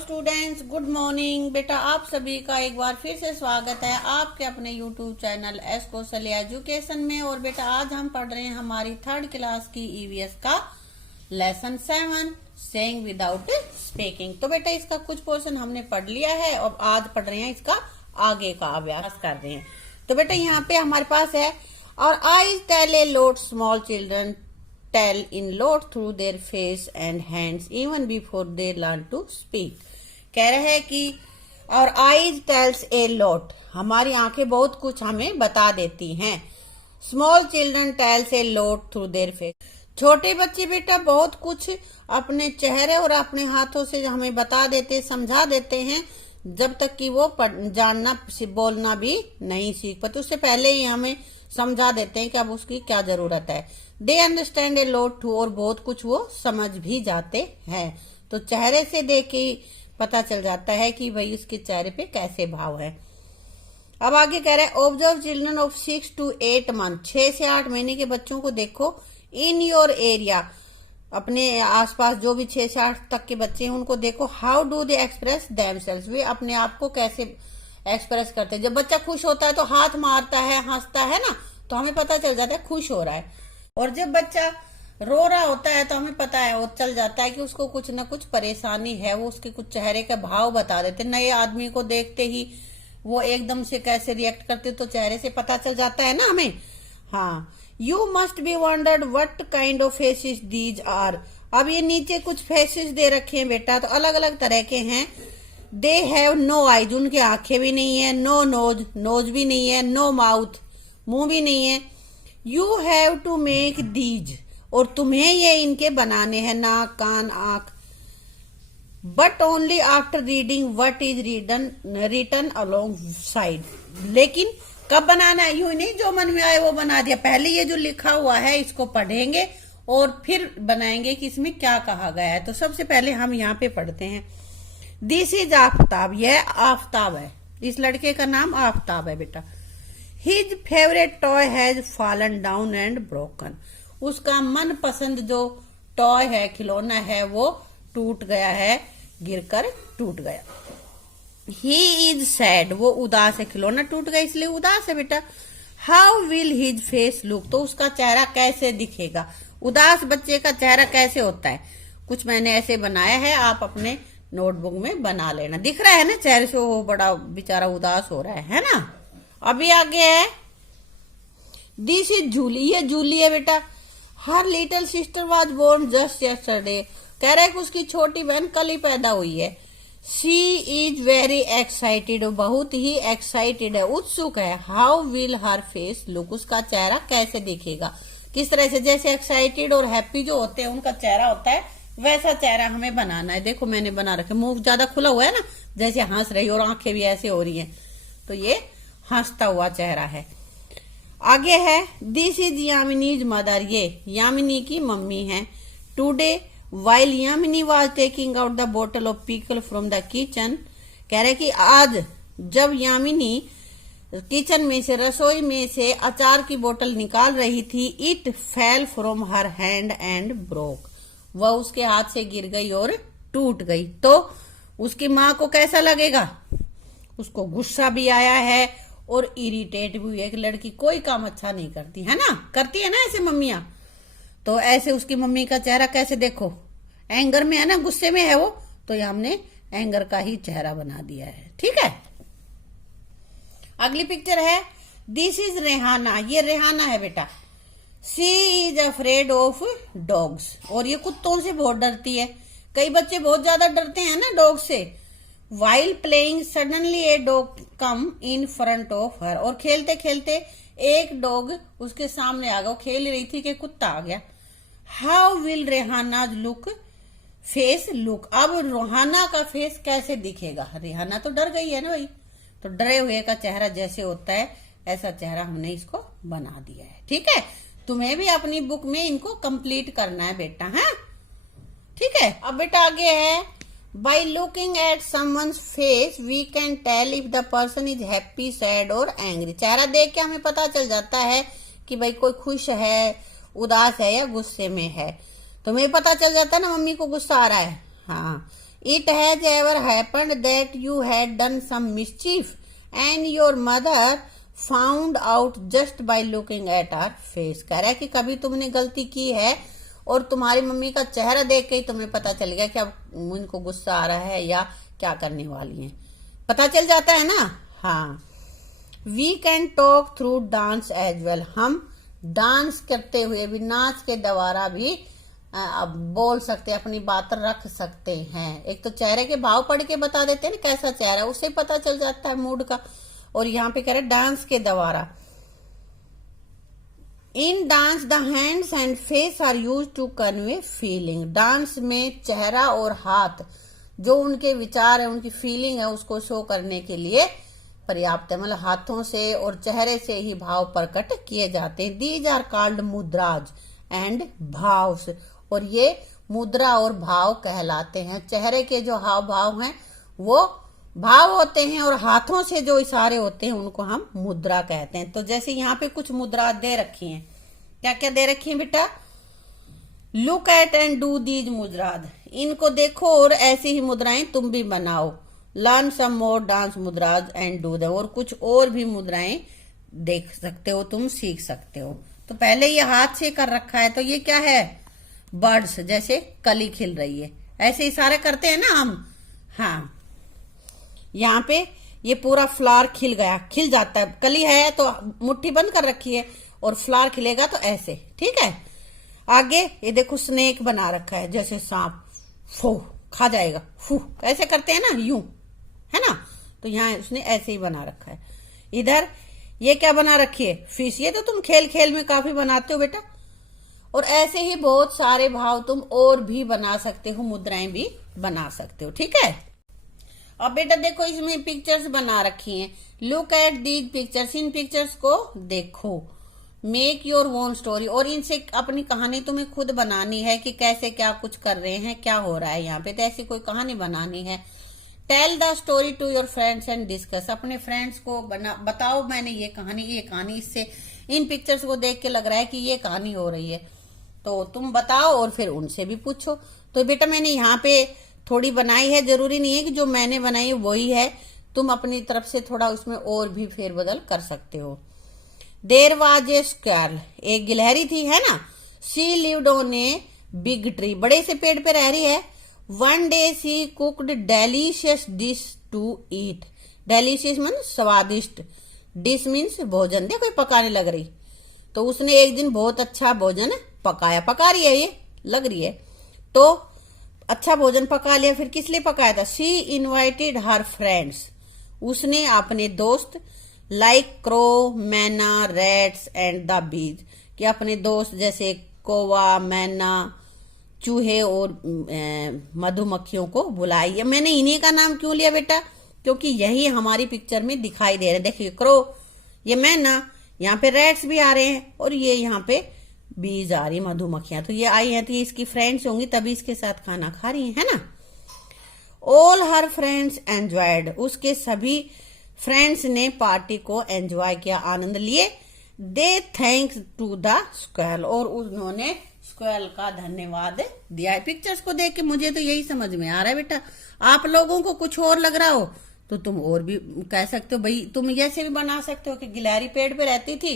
Students, good morning. बेटा आप सभी का एक बार फिर से स्वागत है आपके अपने यूट्यूब चैनल एस कौशल एजुकेशन में। और बेटा आज हम पढ़ रहे हैं हमारी 3rd क्लास की ईवीएस का लेसन 7 सेइंग विदाउट स्पीकिंग। तो बेटा इसका कुछ पोर्शन हमने पढ़ लिया है और आज पढ़ रहे हैं इसका आगे का अभ्यास कर रहे हैं। तो बेटा यहाँ पे हमारे पास है और I tell a lot small children tell in lot through their face and hands even before they learn to speak। कह रहे हैं कि और eyes tells a lot, हमारी आंखें बहुत कुछ हमें बता देती हैं। small children tells a lot through their face, छोटे बच्चे बेटा बहुत कुछ अपने चेहरे और अपने हाथों से हमें बता देते, समझा देते हैं जब तक कि वो जानना बोलना भी नहीं सीख पाते। उससे पहले ही हमें समझा देते हैं कि अब उसकी क्या जरूरत है। They understand a lot too, और बहुत कुछ वो समझ भी जाते हैं। तो चेहरे से देख के पता चल जाता है कि भाई उसके चेहरे पे कैसे भाव है। अब आगे कह रहे हैं observe children of 6 to 8 month, 6 से 8 महीने के बच्चों को देखो। इन योर एरिया, अपने आसपास जो भी 6 से 8 तक के बच्चे हैं उनको देखो। How do they express themselves, वे अपने आप को कैसे एक्सप्रेस करते हैं। जब बच्चा खुश होता है तो हाथ मारता है, हंसता है ना, तो हमें पता चल जाता है खुश हो रहा है। और जब बच्चा रो रहा होता है तो हमें पता है वो चल जाता है कि उसको कुछ ना कुछ परेशानी है। वो उसके कुछ चेहरे के भाव बता देते। नए आदमी को देखते ही वो एकदम से कैसे रिएक्ट करते तो चेहरे से पता चल जाता है ना हमें। हाँ, you must be wondered what kind of faces these are. अब ये नीचे कुछ फेसेस दे रखे हैं बेटा, तो अलग अलग तरह के हैं। दे हैव नो आईज, उनकी आंखें भी नहीं है। नो नोज, नोज भी नहीं है। नो माउथ, मुंह भी नहीं है। You have to make these, और तुम्हें ये इनके बनाने हैं, नाक कान आंख। But only after reading what is written alongside, लेकिन कब बनाना है, यूं नहीं जो मन में आए वो बना दिया। पहले ये जो लिखा हुआ है इसको पढ़ेंगे और फिर बनाएंगे कि इसमें क्या कहा गया है। तो सबसे पहले हम यहाँ पे पढ़ते हैं। दिस इज आफ्ताब, यह आफ्ताब है। इस लड़के का नाम आफ्ताब है बेटा। His favourite toy has fallen down and broken, उसका मनपसंद जो टॉय है, खिलौना है, वो टूट गया है, गिरकर टूट गया। ही इज सैड, वो उदास है, खिलौना टूट गया इसलिए उदास है बेटा। How will his face look, तो उसका चेहरा कैसे दिखेगा। उदास बच्चे का चेहरा कैसे होता है, कुछ मैंने ऐसे बनाया है, आप अपने नोटबुक में बना लेना। दिख रहा है ना चेहरे से वो बड़ा बेचारा उदास हो रहा है ना। अभी आगे है दिस इज जूली, ये जूली है बेटा। Her little sister was born just yesterday, कह रहा है कि उसकी छोटी बहन कल ही पैदा हुई है। शी इज वेरी एक्साइटेड, बहुत ही एक्साइटेड है, उत्सुक है। How will her face look, उसका चेहरा कैसे दिखेगा, किस तरह से। जैसे एक्साइटेड और हैप्पी जो होते हैं उनका चेहरा होता है, वैसा चेहरा हमें बनाना है। देखो मैंने बना रखे, मुंह ज्यादा खुला हुआ है ना, जैसे हंस रही और आंखें भी ऐसे हो रही हैं, तो ये हंसता हुआ चेहरा है। आगे है दिस इज यामिनीज मदर, ये यामिनी की मम्मी है। Today while Yamini was taking out the बोतल of pickle from the kitchen, कह रहे कि आज जब यामिनी किचन में से, रसोई में से अचार की बोतल निकाल रही थी, it fell from her hand and broke, वह उसके हाथ से गिर गई और टूट गई। तो उसकी माँ को कैसा लगेगा, उसको गुस्सा भी आया है और इरिटेट भी हुई है कि लड़की कोई काम अच्छा नहीं करती है ना, करती है ना ऐसे मम्मियां। तो ऐसे उसकी मम्मी का चेहरा कैसे देखो, एंगर में है ना, गुस्से में है वो, तो ये हमने एंगर का ही चेहरा बना दिया है। ठीक है, अगली पिक्चर है दिस इज रेहाना, ये रेहाना है बेटा। She is afraid of dogs, और ये कुत्तों से बहुत डरती है। कई बच्चे बहुत ज्यादा डरते हैं ना डॉग से। While playing suddenly a dog come in front of her, और खेलते खेलते एक डॉग उसके सामने आ गया, खेल रही थी कि कुत्ता आ गया। How will Rehana look face look, अब रोहाना का फेस कैसे दिखेगा। रेहाना तो डर गई है ना भाई, तो डरे हुए का चेहरा जैसे होता है ऐसा चेहरा हमने इसको बना दिया है। ठीक है, तुम्हें भी अपनी बुक में इनको कंप्लीट करना है बेटा। है ठीक है, अब बेटा आगे है By looking at someone's face, we can tell if the person is happy, sad or angry. चेहरा देख के हमें पता चल जाता है कि भाई कोई खुश है, उदास है या गुस्से में है। तो हमें पता चल जाता है ना मम्मी को गुस्सा आ रहा है। हाँ, it has ever happened that you had done some mischief and your mother found out just by looking at our face. कह रहा है कि कभी तुमने गलती की है और तुम्हारी मम्मी का चेहरा देख के ही तुम्हें पता चल गया कि अब उनको गुस्सा आ रहा है या क्या करने वाली है, पता चल जाता है ना। हाँ, we can talk through dance as well. हम डांस करते हुए भी, नाच के द्वारा भी अब बोल सकते हैं, अपनी बात रख सकते हैं। एक तो चेहरे के भाव पढ़ के बता देते हैं ना कैसा चेहरा, उससे पता चल जाता है मूड का। और यहाँ पे कह रहे डांस के द्वारा। In dance the hands and face are used to convey feeling. Dance में चेहरा और हाथ जो उनके विचार है, उनकी फीलिंग है, उसको शो करने के लिए पर्याप्त है। मतलब हाथों से और चेहरे से ही भाव प्रकट किए जाते हैं। These are called mudras and bhavs. और ये मुद्रा और भाव कहलाते हैं। चेहरे के जो हाव भाव हैं वो भाव होते हैं और हाथों से जो इशारे होते हैं उनको हम मुद्रा कहते हैं। तो जैसे यहाँ पे कुछ मुद्रा दे रखी हैं, क्या क्या दे रखी हैं बेटा? Look at and do these mudras. इनको देखो और ऐसी ही मुद्राएं तुम भी बनाओ। Learn some more dance mudras and do them. और कुछ और भी मुद्राएं देख सकते हो, तुम सीख सकते हो। तो पहले ये हाथ से कर रखा है, तो ये क्या है? बर्ड्स, जैसे कली खिल रही है, ऐसे इशारे करते हैं ना हम। हाँ, यहाँ पे ये पूरा फ्लावर खिल गया, खिल जाता है। कली है तो मुट्ठी बंद कर रखी है और फ्लावर खिलेगा तो ऐसे, ठीक है। आगे ये देखो स्नेक बना रखा है, जैसे सांप फू खा जाएगा, फू ऐसे करते हैं ना, यूं, है ना। तो यहाँ उसने ऐसे ही बना रखा है। इधर ये क्या बना रखी है? फिश। ये तो तुम खेल खेल में काफी बनाते हो बेटा। और ऐसे ही बहुत सारे भाव तुम और भी बना सकते हो, मुद्राएं भी बना सकते हो, ठीक है। अब बेटा देखो इसमें पिक्चर्स बना रखी हैं। Look at these pictures. In pictures को देखो। Make your own story. और इनसे अपनी कहानी तुम्हें खुद बनानी है कि कैसे क्या कुछ कर रहे हैं, क्या हो रहा है यहाँ पे। तो ऐसी कोई कहानी बनानी है। Tell the story to your friends and discuss. अपने फ्रेंड्स को बताओ मैंने ये कहानी, इससे इन पिक्चर्स को देख के लग रहा है कि ये कहानी हो रही है, तो तुम बताओ और फिर उनसे भी पूछो। तो बेटा मैंने यहाँ पे थोड़ी बनाई है, जरूरी नहीं है कि जो मैंने बनाई वही है, तुम अपनी तरफ से थोड़ा उसमें और भी फेरबदल कर सकते हो। There was a squirrel. एक गिलहरी थी, है ना। She lived on a big tree. बड़े से पेड़ पे रह रही है। One day she cooked delicious dish to eat. Delicious mean स्वादिष्ट, डिश मीन्स भोजन। देखो पकाने लग रही, तो उसने एक दिन बहुत अच्छा भोजन पकाया। पका रही है, ये लग रही है, तो अच्छा भोजन पका लिया। फिर किस लिए पकाया था? She invited her friends. उसने अपने दोस्त, लाइक क्रो, मैना, रैट्स एंड द बीज, कि अपने दोस्त जैसे कौवा, मैना, चूहे और मधुमक्खियों को बुलाई। मैंने इन्हीं का नाम क्यों लिया बेटा? क्योंकि यही हमारी पिक्चर में दिखाई दे रहे। देखिए क्रो, ये मैना, यहाँ पे रैट्स भी आ रहे हैं और ये यहाँ पे बीज आ रही, मधुमक्खियां। तो ये आई हैं, तो ये इसकी फ्रेंड्स होंगी, तभी इसके साथ खाना खा रही है ना। ऑल हर फ्रेंड्स एंजॉयड। उसके सभी फ्रेंड्स ने पार्टी को एंजॉय किया, आनंद लिए। दे थैंक्स टू द स्क्वेरल। और उन्होंने स्क्वेरल का धन्यवाद दिया है। पिक्चर्स को देख के मुझे तो यही समझ में आ रहा है बेटा। आप लोगों को कुछ और लग रहा हो तो तुम और भी कह सकते हो। भाई तुम ऐसे भी बना सकते हो कि गिलहरी पेड़ पे रहती थी,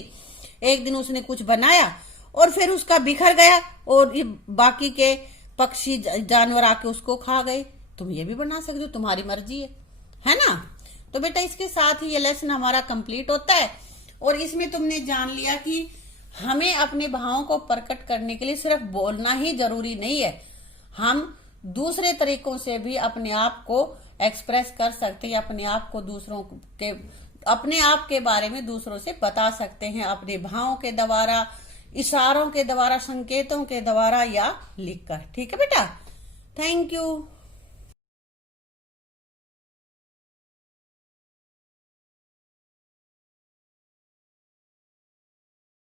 एक दिन उसने कुछ बनाया और फिर उसका बिखर गया और ये बाकी के पक्षी जानवर आके उसको खा गए। तुम ये भी बना सकते हो, तुम्हारी मर्जी है ना। तो बेटा इसके साथ ही ये लेसन हमारा कंप्लीट होता है। और इसमें तुमने जान लिया कि हमें अपने भावों को प्रकट करने के लिए सिर्फ बोलना ही जरूरी नहीं है, हम दूसरे तरीकों से भी अपने आप को एक्सप्रेस कर सकते हैं। अपने आप को अपने आप के बारे में दूसरों से बता सकते हैं, अपने भावों के द्वारा, इशारों के द्वारा, संकेतों के द्वारा या लिखकर। ठीक है बेटा, थैंक यू।